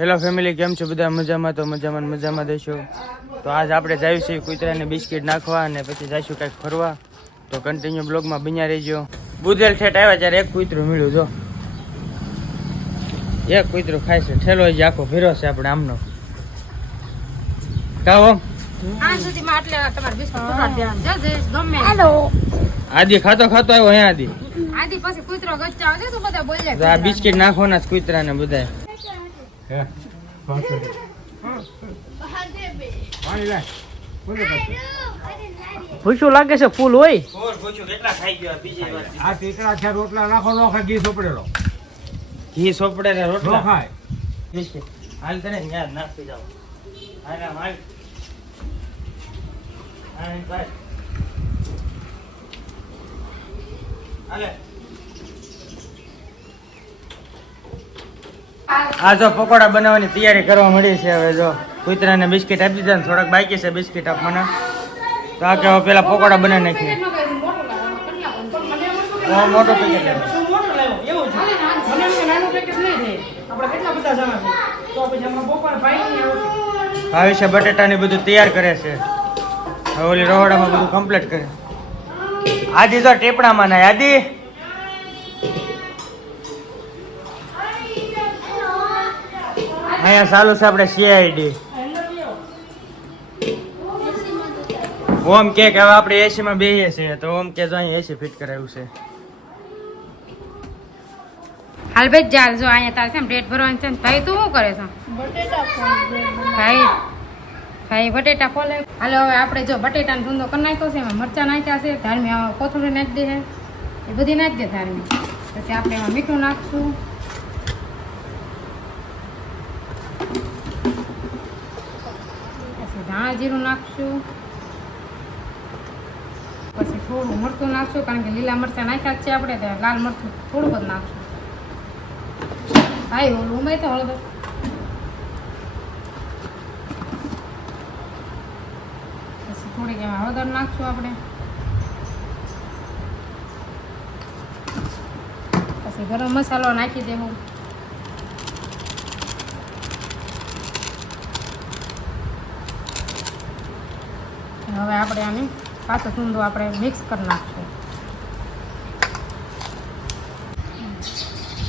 Hello family, કેમ છો બધા? મજામાં? તો મજામાં દેશો. તો આજ આપણે જઈએ છીએ કૂતરાને બિસ્કિટ નાખવા અને પછી જઈશું કંઈક ફરવા. તો કન્ટિન્યુ બ્લોગમાં બન્યા રહેજો. બુધેલ ઠેઠ આવ્યા ત્યારે એક કૂતરું મળ્યું. જો એક કૂતરું ખાય છે, ઠેલો જ આખો ભેરો છે આપણે આમનો. કાવો આદિ ખાતો આવ્યો અહીંયા આદિ પછી કૂતરો ગચ્ચા આવે તો બધા બોલ્યા આ બિસ્કિટ નાખવાના કૂતરાને બધા. ભૂસું લાગે છે ફૂલ હોય કેટલા ખાઈ ગયો બીજી વાત. આ ટીકડા છે રોટલા નાખો નો ખાય ઘી સોપડેલો ઘી સોપડે રોટલા ખાય બિસ્કિટ હાલ તને યાદ નાખી જાવ. હાલ હાલ હાલ ભાઈ હાલે. આ જો પકોડા બનાવવાની તૈયારી કરવા મળી છે. હવે જો કૂતરાને બિસ્કિટ આપી દીધા ને થોડાક બાકી છે બિસ્કિટ આપવાના. તો આ કેવા પેલા પકોડા બનાવી નાખીએ. મોટો પેકેટ આવી છે. બટેટાને બધું તૈયાર કરે છે. હવે ઓલી રહોડામાં બધું કમ્પ્લીટ કરે. આદિ તો ટેપણામાં ના આદિ અહીંયા ચાલુ છે આપણે CID. ઓમ કે હવે આપણે એસી માં બેહીએ છીએ તો ઓમ કે જો અહીં એસી ફિટ કરાવ્યું છે. હાલ ભાઈ ચાલ જો અહીંયા તાર છે ડેટ ભરવાની છે ભાઈ તું શું કરે છે? ભાઈ બટેટા ફોલે. હાલો હવે આપણે જો બટેટાનો ધૂંધો કરી નાખ્યો છે. એમાં મરચાં નાખ્યા છે, ધાર્મી કોથળી નાખી દે છે, એ બધી નાખી દે ધાર્મી. પછી આપણે એમાં મીઠું નાખશું, પછી ધાણા જીરું નાખશું, પછી થોડું મરચું નાખશું કારણ કે લીલા મરચાં નાખ્યા જ છે આપણે. ત્યાં લાલ મરચું થોડુંક જ નાખશું. ભાઈ ઓલું ઉમેર તો હળદર, પછી થોડીક એમાં હળદર નાખશું આપણે. પછી ગરમ મસાલો નાખી દેવું. હવે આપણે આને પાછો સૂંદો આપણે મિક્સ કરી નાખશું.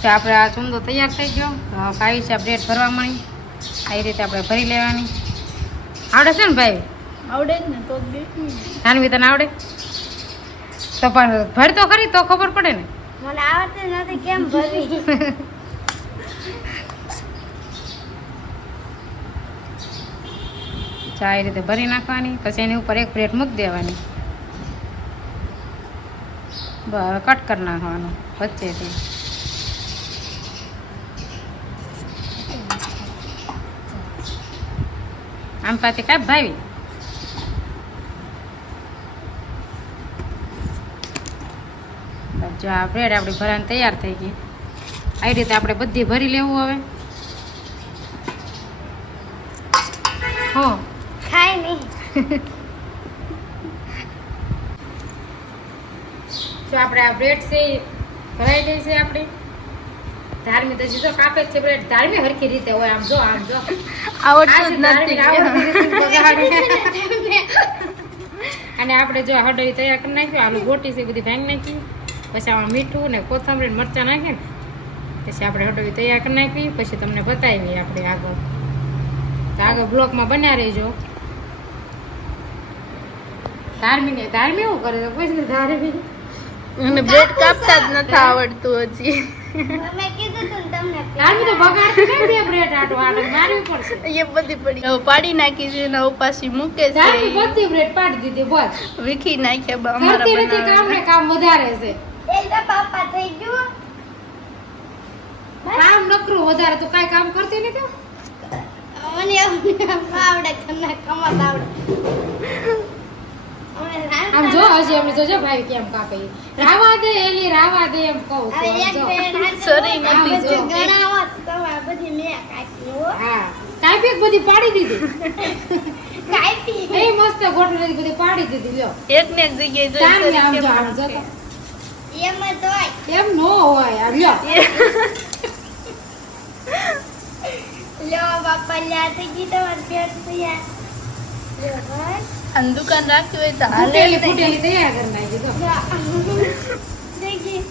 તો આપણે આ ચૂંદો તૈયાર થઈ ગયો. આવી છે બ્રેડ ભરવા મળી. આવી રીતે આપણે ભરી લેવાની. આવડે છે ને ભાઈ? આવડે જ ને તો જાનવી તને આવડે તો પણ ભર તો ખરી તો ખબર પડે ને. મને આવડતું નથી કેમ ભરવી. આવી રીતે ભરી નાખવાની. પછી એની ઉપર એક પ્લેટ મૂકી દેવાની. બરાબર કટ કરી નાખવાનું વચ્ચેથી. આમ પાછી કાપ ભાવી. જો આ બ્રેડ આપણી ભરાને તૈયાર થઈ ગઈ. આવી રીતે આપણે બધી ભરી લેવું. હવે હો ખાય નહીં. જો આપણે આ બ્રેડ છે ભરાઈ ગઈ છે આપણી. ધાર્મી તો જો કાપે છે બ્રેડ. ધાર્મી હરખી રીતે હોય. આમ જો આવડતું જ નથી. અને આપણે જો હળદરી તૈયાર કરી નાખ્યું. આલુ ગોટી છે બધી ભાંગી નાખી. પછી આમાં મીઠું ને કોથમરી મરચાં નાખીએ ને પછી આપણે હળદરી તૈયાર કરી નાખી. પછી તમને બતાવીએ આપણે આગળ. તો આગળ બ્લોકમાં બન્યા રહેજો. ધાર્મી એવું કરે તો પછી ધાર્મી મને બ્રેડ કાપતા જ નથી આવડતું હજી. ધાર્મી તો બગાડતી નથી બ્રેડ આટો મારવી પડશે. એ બધી પડી હવે પાડી નાખી છે ને પાછી મૂકે છે. ધાર્મી બધી બ્રેડ પાડી દીધી બસ. વીખી નાખ્યા કરતી નથી કામ ને કામ વધારે છે. પાપા થઈ ગયું કામ નકરું વધારે તો કાઈ કામ કરતી નથી. મને આવડે તમને કમત આવડે. આમ જો હજી એમને જોજો ભાઈ કેમ કાપે. રાવા દે એલી રાવા દે એમ કહું છું. સોરી નથી જો. ગણાવો તો આ બધી મે કાપી હો. હા કાપી બધી પાડી દીધી. કાપી એ મસ્ત ગોઠવી બધી પાડી દીધી. લ્યો એક ને એક જગ્યાએ તાર આમ જો આમ જો એમ જ હોય. એમ નો હોય. આ લ્યો લ્યો પાપલિયા થઈ ગઈ તમારી પેટ તૈયાર અને દુકાન રાખી હોય તો હાલે ફૂટેલી જ નહીં. ફૂટેલી તૈયાર કરી નાખી જો. થઈ ગઈ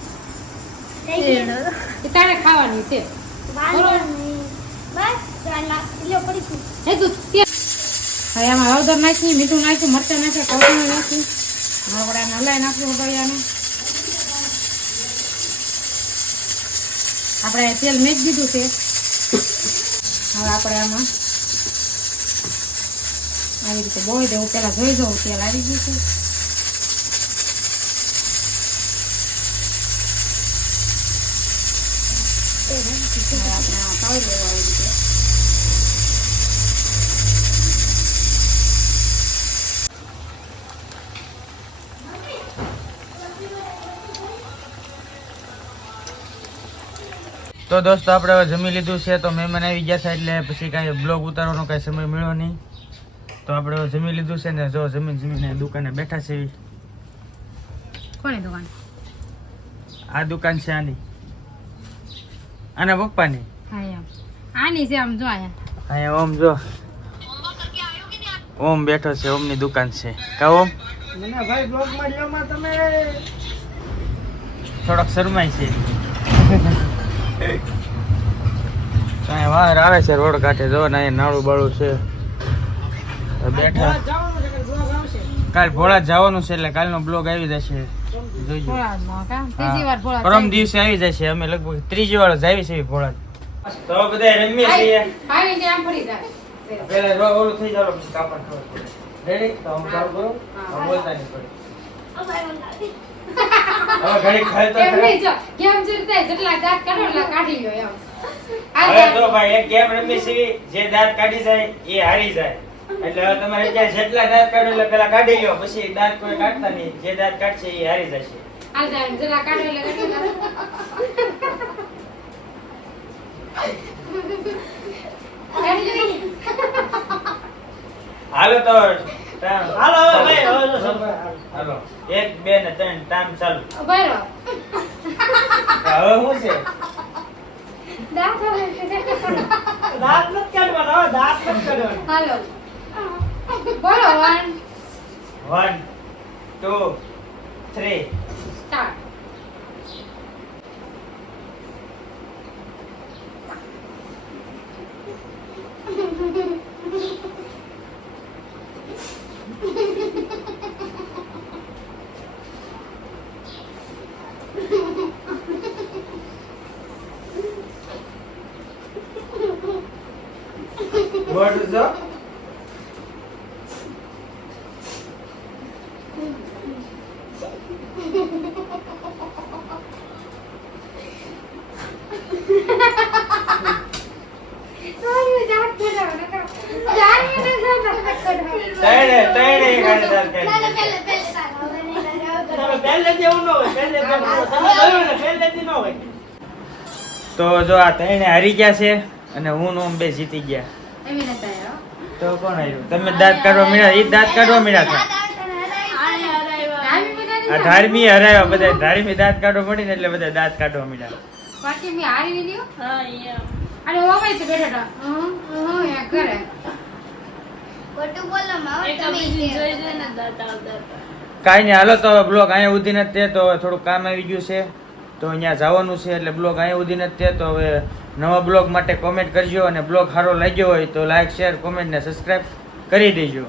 થઈ ગઈ એ તારે ખાવાની છે વાંધો નહીં બસ ચાલ લ્યો પડી ગઈ હે તું હવે આમાં હળદર નાખી, મીઠું નાખ્યું, મરચાં નાખ્યા, કોથમીર નાખી, આપણે આને હલાવી નાખ્યું હળદરિયાને. આપણે તેલ મેચ દીધું છે. હવે આપણે આમાં આવી રીતે બોળી દેવું. પેલા જોઈ દઉં તેલ આવી ગયું છે. હવે આપણે આ તળી દેવું આવી રીતે. તો દોસ્તો આપણે હવે જમી લીધું છે, તો મહેમાન આવી ગયા હતા એટલે પછી કાંઈ બ્લોગ ઉતારવાનો કાંઈ સમય મળ્યો નહીં. તો આપણે હવે જમી લીધું છે ને જો જમીને દુકાને બેઠા છે. કોની દુકાન? આ દુકાન છે આની, આના પપ્પાની. હા એમ આની છે. આમ જો અહીંયા અહીંયા ઓમ જો, ઓમ બેઠો છે, ઓમની દુકાન છે. કા ઓમ? મને ભાઈ બ્લોગમાં લ્યોમાં તમે થોડોક શરમાય છે. કાંઈ વાર આવે છે રોડ કાંઠે, જો ને અહીંયા નાળું બાળું છે. બેઠા જવાનું છે કે બ્લોગ આવશે કાલ ભોળા જવાનું છે એટલે કાલનો બ્લોગ આવી જશે, જોઈજો. ભોળાજમાં કા ત્રીજી વાર ભોળા પરમ દિવસે આવી જશે. અમે લગભગ ત્રીજી વાર જ આવી છે ભોળા. તો બધા રમીએ છીએ. આવી ને આમ ફરી જાય. પેલા ઓલું થઈ જાવ પછી કાપડ ખબર પડે. રેડી? તો હું ચાલુ કરું. હું બોલતા નહીં પડે. હવે ઘડી ખાય તો એમ ખરા. નહીં જો કેમ જીરતે જેટલા દાંત કાઢો એટલા કાઢી લ્યો એમ. હવે જો ભાઈ એક ગેમ રમી છે, જે દાંત કાઢી જાય એ હારી જાય. એટલે હવે તમારે ત્યાં જેટલા દાંત કાઢો એટલે પેલા કાઢી લ્યો, પછી દાંત કોઈ કાઢતા નહીં. જે દાંત કાઢશે એ હારી જશે. હાલ જાય જેટલા કાઢો એટલે કાઢી લો. કાઢી લો. હાલો તો હાલો હવે ભાઈ, હવે તો સમય. હાલો 1 2 ને 3 ટાઈમ ચાલુ. ઉભા રહો. હવે શું છે? દાંત હવે. દાંત નથી કાઢવાના, હવે દાંત નથી કાઢવાના. હાલો બોલો 1 1 2 3 સ્ટાર્ટ. What is that? તણે ગાડી તમે પહેલેથી એવું ન હોય, પહેલેથી એવું ન હોય. તમે જોયું ને, પહેલેથી ન હોય. તો જો આ ત્રણે હારી ગયા છે અને હું ને ઓમ બે જીતી ગયા. એવી નતા યાર. તો કોણ હાર્યું? તમે દાંત કાઢવા મળ્યા, એ દાંત કાઢવા મળ્યા હતા. આવી બધાની આ ધાર્મી હરાવ્યા, બધા ધાર્મી દાંત કાઢવા મળી ને એટલે બધા દાંત કાઢવા મળ્યા. બાકી મેં હારી લીધું. હા, અહીંયા. અને ઓવાય તો બેઠા હતા. કરે. ખોટું બોલો માં એક આ બીજું જોઈ જોઈને દાંત આવતા હતા. કાંઈ નહીં, હાલો તો બ્લોગ અહીંયા સુધી નથી તે, તો થોડુંક કામ આવી ગયું છે તો અહીંયા જવાનું છે એટલે બ્લોગ અહીંયા સુધી નથી તે. તો હવે નવા બ્લોગ માટે કોમેન્ટ કરજો અને બ્લોગ સારો લાગ્યો હોય તો લાઈક શેર કોમેન્ટ ને સબસ્ક્રાઈબ કરી દેજો.